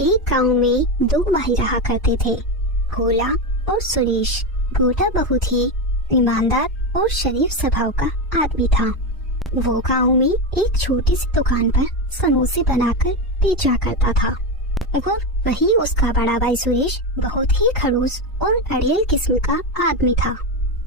एक गांव में दो भाई रहा करते थे, भोला और सुरेश। भोला बहुत ही ईमानदार और शरीफ स्वभाव का आदमी था। वो गांव में एक छोटी सी दुकान पर समोसे बनाकर बेचा करता था और वही उसका बड़ा भाई सुरेश बहुत ही खड़ूस और अड़ियल किस्म का आदमी था।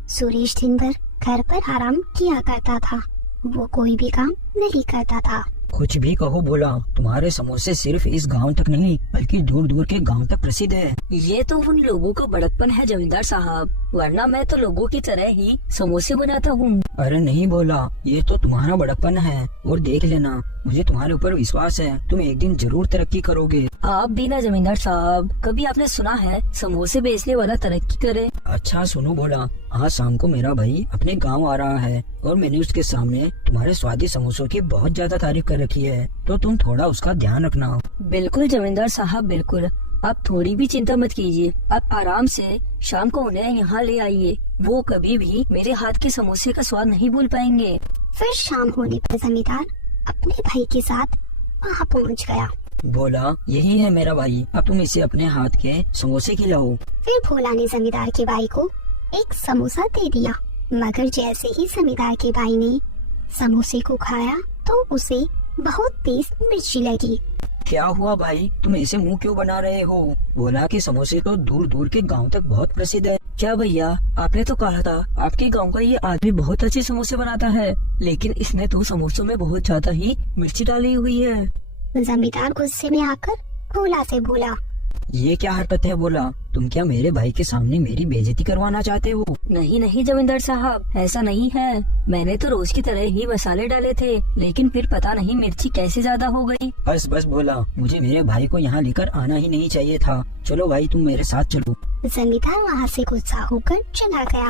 सुरेश दिन भर घर पर आराम किया करता था, वो कोई भी काम नहीं करता था। कुछ भी कहो भोला, तुम्हारे समोसे सिर्फ इस गांव तक नहीं बल्कि दूर दूर के गांव तक प्रसिद्ध है। ये तो उन लोगों का बड़कपन है जमींदार साहब, वरना मैं तो लोगों की तरह ही समोसे बनाता हूँ। अरे नहीं भोला, ये तो तुम्हारा बड़कपन है और देख लेना, मुझे तुम्हारे ऊपर विश्वास है, तुम एक दिन जरूर तरक्की करोगे। आप भी ना जमींदार साहब, कभी आपने सुना है समोसे बेचने वाला तरक्की करे? अच्छा सुनो भोला, आज शाम को मेरा भाई अपने गांव आ रहा है और मैंने उसके सामने तुम्हारे स्वादिष्ट समोसों की बहुत ज्यादा तारीफ कर रखी है, तो तुम थोड़ा उसका ध्यान रखना। बिल्कुल जमींदार साहब बिल्कुल, आप थोड़ी भी चिंता मत कीजिए। आप आराम से शाम को उन्हें यहाँ ले आइए, वो कभी भी मेरे हाथ के समोसे का स्वाद नहीं भूल पाएंगे। फिर शाम होने पर जमींदार अपने भाई के साथ वहाँ पहुँच गया। भोला, यही है मेरा भाई, अब तुम इसे अपने हाथ के समोसे खिलाओ। फिर भोला ने जमींदार के भाई को एक समोसा दे दिया, मगर जैसे ही जमींदार के भाई ने समोसे को खाया तो उसे बहुत तेज मिर्ची लगी। क्या हुआ भाई, तुम ऐसे मुंह क्यों बना रहे हो? भोला के समोसे तो दूर दूर के गांव तक बहुत प्रसिद्ध है। क्या भैया, आपने तो कहा था आपके गांव का ये आदमी बहुत अच्छे समोसे बनाता है, लेकिन इसने तो समोसों में बहुत ज्यादा ही मिर्ची डाली हुई है। जमींदार गुस्से में आकर भोला से बोला, ये क्या हरकत है भोला, तुम क्या मेरे भाई के सामने मेरी बेइज्जती करवाना चाहते हो? नहीं नहीं जमींदार साहब, ऐसा नहीं है, मैंने तो रोज की तरह ही मसाले डाले थे, लेकिन फिर पता नहीं मिर्ची कैसे ज्यादा हो गई। बस बस भोला, मुझे मेरे भाई को यहाँ लेकर आना ही नहीं चाहिए था। चलो भाई, तुम मेरे साथ चलो। जमींदार वहाँ से गुस्सा होकर चला गया।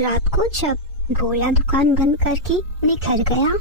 रात को जब भोला दुकान बंद करके घर गया,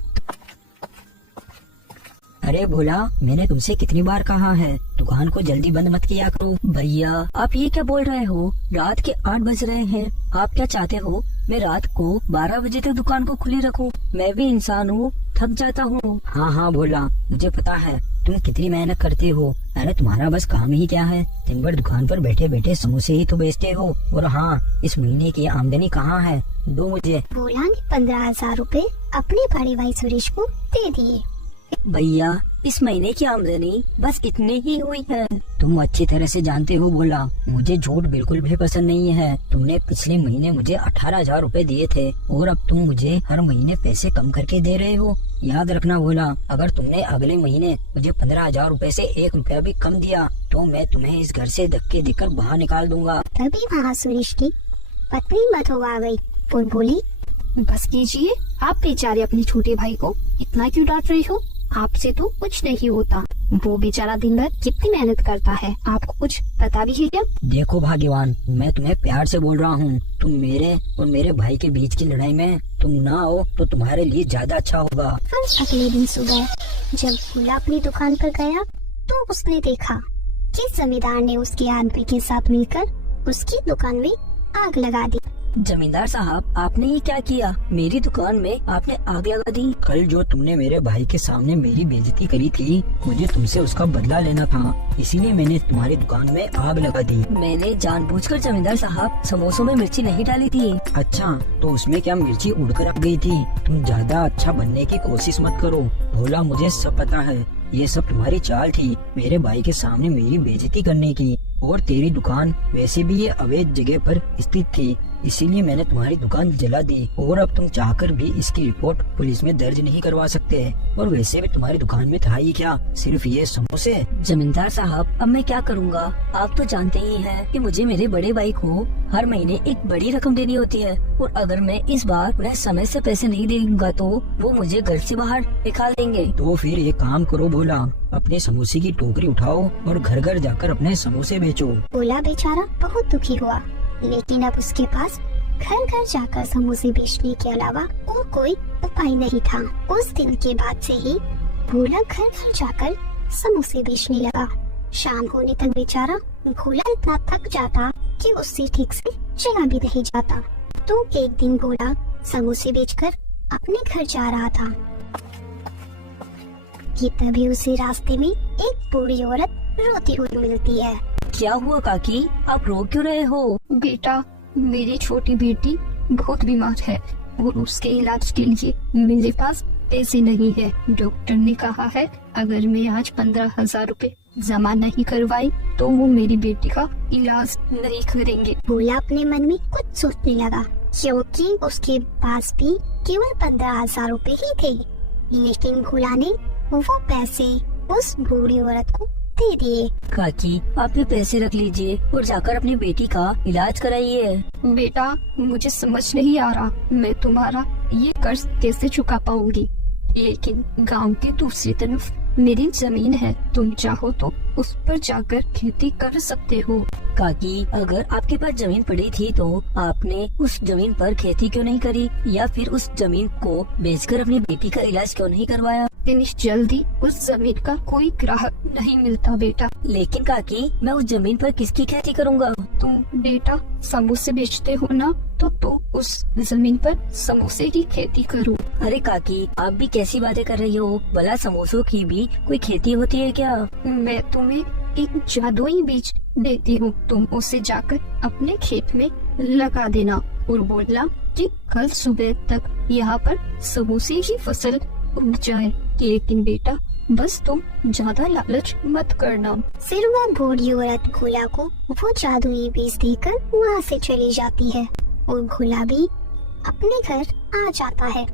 अरे भोला, मैंने तुमसे कितनी बार कहा है दुकान को जल्दी बंद मत किया करो। भैया, आप ये क्या बोल रहे हो? रात के 8 बज रहे हैं, आप क्या चाहते हो मैं रात को 12 बजे तक दुकान को खुली रखूं? मैं भी इंसान हूँ, थक जाता हूँ। हाँ हाँ भोला, मुझे पता है तुम कितनी मेहनत करते हो। अरे तुम्हारा बस काम ही क्या है, दिन भर दुकान पर बैठे बैठे समोसे ही तो बेचते हो। और हाँ, इस महीने की आमदनी कहाँ है, दो मुझे। भोला ने 15,000 रूपए अपने बड़े भाई सुरेश को दे दिए। भैया, इस महीने की आमदनी बस इतनी ही हुई है। तुम अच्छी तरह से जानते हो भोला, मुझे झूठ बिल्कुल भी पसंद नहीं है। तुमने पिछले महीने मुझे 18,000 रूपए दिए थे और अब तुम मुझे हर महीने पैसे कम करके दे रहे हो। याद रखना भोला, अगर तुमने अगले महीने मुझे 15,000 रूपए से 1 रुपया भी कम दिया तो मैं तुम्हें इस घर से धक्के देकर बाहर निकाल दूंगा। तभी वहाँ सुरेश की पत्नी मधु आ गई और बोली, बस कीजिए, आप बेचारे अपने छोटे भाई को इतना क्यों डांट रही हो? आपसे तो कुछ नहीं होता, वो बेचारा दिन भर कितनी मेहनत करता है, आपको कुछ पता भी है क्या? देखो भाग्यवान, मैं तुम्हें प्यार से बोल रहा हूँ, तुम मेरे और मेरे भाई के बीच की लड़ाई में तुम ना हो तो तुम्हारे लिए ज्यादा अच्छा होगा। फिर अगले दिन सुबह जब भोला अपनी दुकान पर गया तो उसने देखा कि जमींदार ने उसके आदमी के साथ मिलकर उसकी दुकान में आग लगा दी। जमींदार साहब, आपने ये क्या किया? मेरी दुकान में आपने आग लगा दी। कल जो तुमने मेरे भाई के सामने मेरी बेइज्जती करी थी, मुझे तुमसे उसका बदला लेना था, इसीलिए मैंने तुम्हारी दुकान में आग लगा दी। मैंने जानबूझकर जमींदार साहब समोसों में मिर्ची नहीं डाली थी। अच्छा, तो उसमें क्या मिर्ची उड़कर आ गई थी? तुम ज्यादा अच्छा बनने की कोशिश मत करो भोला, मुझे सब पता है, ये सब तुम्हारी चाल थी मेरे भाई के सामने मेरी बेइज्जती करने की। और तेरी दुकान वैसे भी ये अवैध जगह पर स्थित थी, इसीलिए मैंने तुम्हारी दुकान जला दी और अब तुम चाहकर भी इसकी रिपोर्ट पुलिस में दर्ज नहीं करवा सकते। और वैसे भी तुम्हारी दुकान में था ही क्या, सिर्फ ये समोसे। जमींदार साहब, अब मैं क्या करूँगा? आप तो जानते ही हैं कि मुझे मेरे बड़े भाई को हर महीने एक बड़ी रकम देनी होती है, और अगर मैं इस बार उन्हें समय से पैसे नहीं दूंगा तो वो मुझे घर से बाहर निकाल देंगे। तो फिर एक काम करो भोला, अपने समोसे की टोकरी उठाओ और घर घर जाकर अपने समोसे बेचो। भोला बेचारा बहुत दुखी हुआ, लेकिन अब उसके पास घर घर जाकर समोसे बेचने के अलावा और कोई उपाय नहीं था। उस दिन के बाद से ही भोला घर घर जाकर समोसे बेचने लगा। शाम होने तक बेचारा भोला इतना थक जाता कि उससे ठीक से चला भी नहीं जाता। तो एक दिन भोला समोसे बेचकर अपने घर जा रहा था। कि तभी उसे रास्ते में एक बूढ़ी औरत रोती हुई मिलती है। क्या हुआ काकी, आप रो क्यों रहे हो? बेटा, मेरी छोटी बेटी बहुत बीमार है और उसके इलाज के लिए मेरे पास पैसे नहीं है। डॉक्टर ने कहा है अगर मैं आज 15,000 रुपए जमा नहीं करवाई तो वो मेरी बेटी का इलाज नहीं करेंगे। भोला अपने मन में कुछ सोचने लगा, क्योंकि उसके पास भी केवल 15,000 रुपए ही थे। लेकिन भोला ने वो पैसे उस बूढ़ी औरत को दे दिए। काकी, आप ये पैसे रख लीजिए और जाकर अपनी बेटी का इलाज कराइए। बेटा, मुझे समझ नहीं आ रहा मैं तुम्हारा ये कर्ज कैसे चुका पाऊंगी, लेकिन गांव के दूसरी तरफ मेरी जमीन है, तुम चाहो तो उस पर जाकर खेती कर सकते हो। काकी, अगर आपके पास जमीन पड़ी थी तो आपने उस जमीन पर खेती क्यों नहीं करी, या फिर उस जमीन को बेचकर अपनी बेटी का इलाज क्यों नहीं करवाया? इतनी जल्दी उस जमीन का कोई ग्राहक नहीं मिलता बेटा। लेकिन काकी, मैं उस जमीन पर किसकी खेती करूँगा? तुम बेटा समोसे बेचते हो ना, तो तुम उस जमीन पर समोसे की खेती करो। अरे काकी, आप भी कैसी बातें कर रही हो? भला समोसों की भी कोई खेती होती है क्या? मैं तुम्हें एक जादुई बीज देती हूँ, तुम उसे जाकर अपने खेत में लगा देना और बोलना कि कल सुबह तक यहाँ पर समोसे की फसल उग जाए। लेकिन बेटा, बस तुम ज्यादा लालच मत करना। फिर वह बूढ़ी औरत भोला को वो जादुई बीज देकर वहाँ से चली जाती है और भोला भी अपने घर आ जाता है।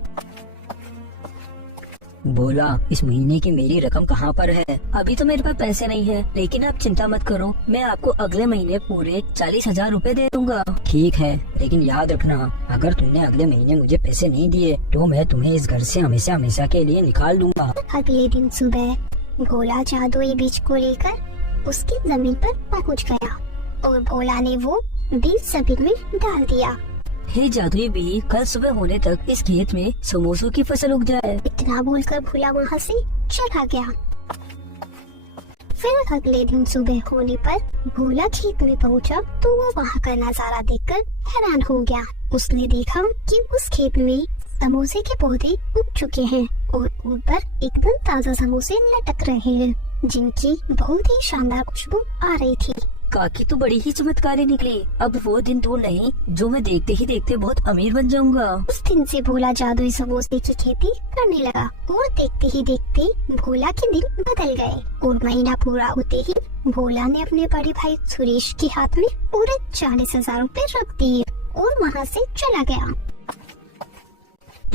भोला, इस महीने की मेरी रकम कहाँ पर है? अभी तो मेरे पास पैसे नहीं है, लेकिन आप चिंता मत करो, मैं आपको अगले महीने पूरे 40,000 रुपए दे दूंगा। ठीक है, लेकिन याद रखना, अगर तुमने अगले महीने मुझे पैसे नहीं दिए तो मैं तुम्हें इस घर से हमेशा हमेशा के लिए निकाल दूंगा। अगले दिन सुबह भोला जादुई बीज को लेकर उसकी जमीन पर पहुँच गया और भोला ने वो बीज जमीन में डाल दिया। हे जादुई बीज, कल सुबह होने तक इस खेत में समोसों की फसल उग जाए। इतना बोलकर भोला वहाँ से चला गया। फिर अगले दिन सुबह होने पर भोला खेत में पहुँचा तो वो वहाँ का नजारा देखकर हैरान हो गया। उसने देखा कि उस खेत में समोसे के पौधे उग चुके हैं और उन पर एकदम ताजा समोसे लटक रहे हैं, जिनकी बहुत ही शानदार खुशबू आ रही थी। काकी तो बड़ी ही चमत्कारी निकली। अब वो दिन दूर नहीं जो मैं देखते ही देखते बहुत अमीर बन जाऊंगा। उस दिन से भोला जादुई समोसे की खेती करने लगा और देखते ही देखते भोला के दिन बदल गए और महीना पूरा होते ही भोला ने अपने बड़े भाई सुरेश के हाथ में पूरे 40,000 रुपए रख दिए और वहाँ से चला गया।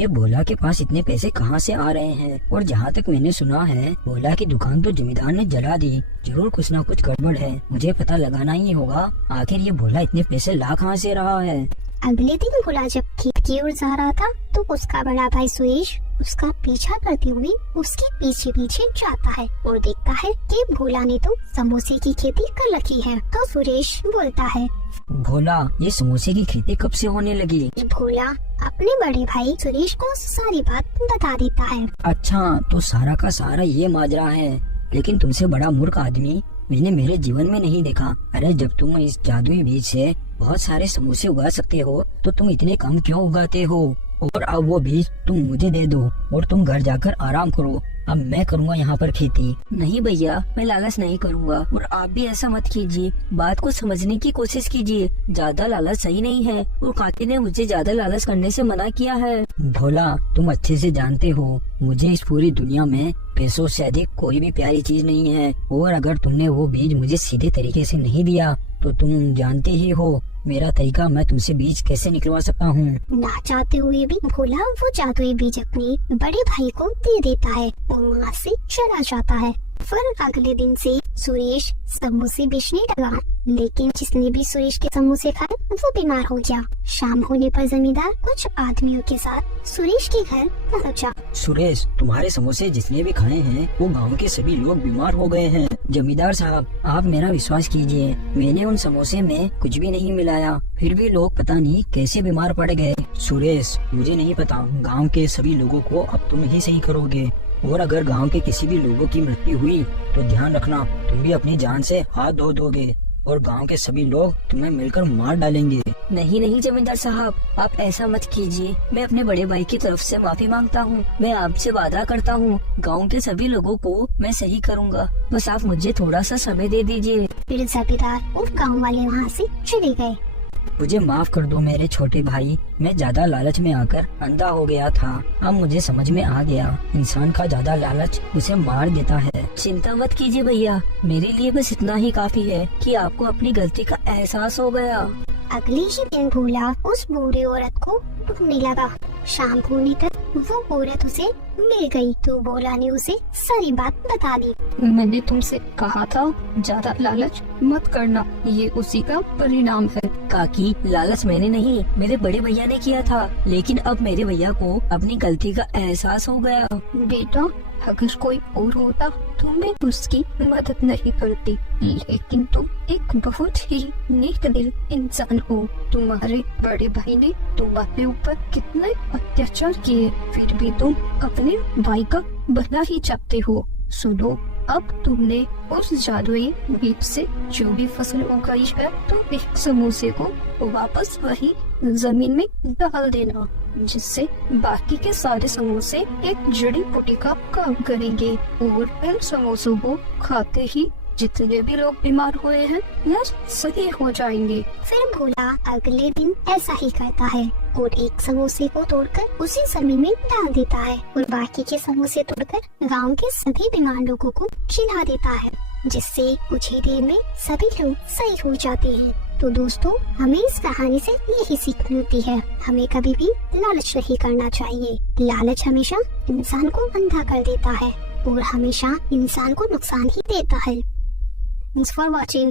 ये भोला के पास इतने पैसे कहाँ से आ रहे हैं? और जहाँ तक मैंने सुना है, भोला की दुकान तो जमींदार ने जला दी। जरूर कुछ ना कुछ गड़बड़ है, मुझे पता लगाना ही होगा। आखिर ये भोला इतने पैसे ला कहाँ से रहा है? अगले दिन भोला जब खेत की ओर जा रहा था तो उसका बड़ा भाई सुरेश उसका पीछा करते हुए उसके पीछे पीछे जाता है और देखता है कि भोला ने तो समोसे की खेती कर रखी है। तो सुरेश बोलता है, भोला, ये समोसे की खेती कब से होने लगी? भोला अपने बड़े भाई सुरेश को सारी बात बता देता है। अच्छा, तो सारा का सारा ये माजरा है। लेकिन तुमसे बड़ा मूर्ख आदमी मैंने मेरे जीवन में नहीं देखा। अरे जब तुम इस जादुई बीज से बहुत सारे समोसे उगा सकते हो तो तुम इतने कम क्यों उगाते हो? और अब वो बीज तुम मुझे दे दो और तुम घर जाकर आराम करो। अब मैं करूँगा यहाँ पर खेती। नहीं भैया, मैं लालच नहीं करूँगा और आप भी ऐसा मत कीजिए। बात को समझने की कोशिश कीजिए, ज्यादा लालच सही नहीं है और काकी ने मुझे ज्यादा लालच करने से मना किया है। भोला, तुम अच्छे से जानते हो मुझे इस पूरी दुनिया में पैसों से अधिक कोई भी प्यारी चीज नहीं है। और अगर तुमने वो बीज मुझे सीधे तरीके से नहीं दिया तो तुम जानते ही हो मेरा तरीका, मैं तुमसे बीज कैसे निकलवा सकता हूँ। ना चाहते हुए भी भोला वो जादुई बीज अपने बड़े भाई को दे देता है और वहाँ से चला जाता है। फिर अगले दिन से सुरेश समोसे बेचने लगा, लेकिन जिसने भी सुरेश के समोसे खाए वो बीमार हो गया। शाम होने पर जमींदार कुछ आदमियों के साथ सुरेश के घर पहुंचा। सुरेश, तुम्हारे समोसे जिसने भी खाए हैं वो गांव के सभी लोग बीमार हो गए हैं। जमींदार साहब, आप मेरा विश्वास कीजिए, मैंने उन समोसे में कुछ भी नहीं मिलाया, फिर भी लोग पता नहीं कैसे बीमार पड़ गए। सुरेश, मुझे नहीं पता, गाँव के सभी लोगों को अब तुम ही सही करोगे और अगर गांव के किसी भी लोगों की मृत्यु हुई तो ध्यान रखना तुम भी अपनी जान से हाथ धो दोगे। और गांव के सभी लोग तुम्हें मिलकर मार डालेंगे। नहीं नहीं जमींदार साहब, आप ऐसा मत कीजिए। मैं अपने बड़े भाई की तरफ से माफी मांगता हूँ। मैं आपसे वादा करता हूँ, गांव के सभी लोगों को मैं सही करूँगा। बस आप मुझे थोड़ा सा समय दे दीजिए। फिर जमींदार और गाँव वाले वहाँ से चले गए। मुझे माफ कर दो मेरे छोटे भाई, मैं ज्यादा लालच में आकर अंधा हो गया था। अब मुझे समझ में आ गया, इंसान का ज्यादा लालच उसे मार देता है। चिंता मत कीजिए भैया, मेरे लिए बस इतना ही काफी है कि आपको अपनी गलती का एहसास हो गया। अगले ही दिन भोला उस बूढ़ी औरत को ढूंढने लगा। शाम होने तक वो औरत उसे मिल गई तो भोला ने उसे सारी बात बता दी। मैंने तुमसे कहा था ज्यादा लालच मत करना, ये उसी का परिणाम है। काकी, लालच मैंने नहीं, मेरे बड़े भैया ने किया था, लेकिन अब मेरे भैया को अपनी गलती का एहसास हो गया। बेटा, अगर कोई और होता तो मैं उसकी मदद नहीं करती, लेकिन तुम एक बहुत ही नेक दिल इंसान हो। तुम्हारे बड़े भाई ने तुम्हारे ऊपर कितने अत्याचार किए, फिर भी तुम अपने भाई का भला ही चाहते हो। सुनो, अब तुमने उस जादुई बीज से जो भी फसल उगाई है, तो एक समोसे को वापस वही जमीन में डाल देना, जिससे बाकी के सारे समोसे एक जड़ी बूटी का काम करेंगे और इन समोसों को खाते ही जितने भी लोग बीमार हुए हैं वो सही हो जाएंगे। फिर भोला अगले दिन ऐसा ही करता है और एक समोसे को तोड़कर उसी जमीन में डाल देता है और बाकी के समोसे तोड़कर गांव के सभी बीमार लोगों को खिला देता है, जिससे कुछ ही देर में सभी लोग सही हो जाते हैं। तो दोस्तों, हमें इस कहानी से यही सीख मिलती है, हमें कभी भी लालच नहीं करना चाहिए। लालच हमेशा इंसान को अंधा कर देता है और हमेशा इंसान को नुकसान ही देता है। Thanks for watching.